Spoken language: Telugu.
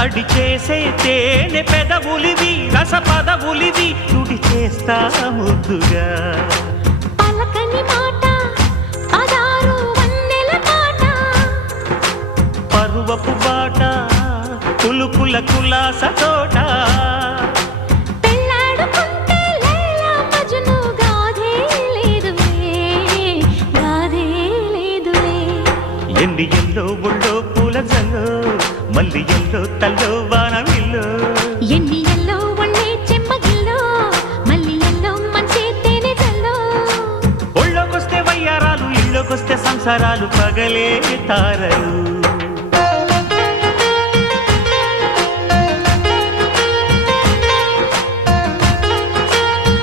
తేనె పెదవులివి రస పదవులివి నుడి చేస్తా ముద్దుగా. పలకని మాట పదారు వన్నెల మాట పరువపు బాట కులుకుల కులాస తోట. ఎండి ఎల్లో ఒళ్ళో మల్లి ఎల్లో తల్లో వానవిల్లో. ఎన్ని ఎల్లో ఒళ్ళే చెమ్మగిల్లో మళ్ళీ ఎల్లో మంచి తేనె జల్లో ఒళ్ళోకొస్తే వయ్యారాలు ఇళ్ళోకొస్తే సంసారాలు పగలే తారలు.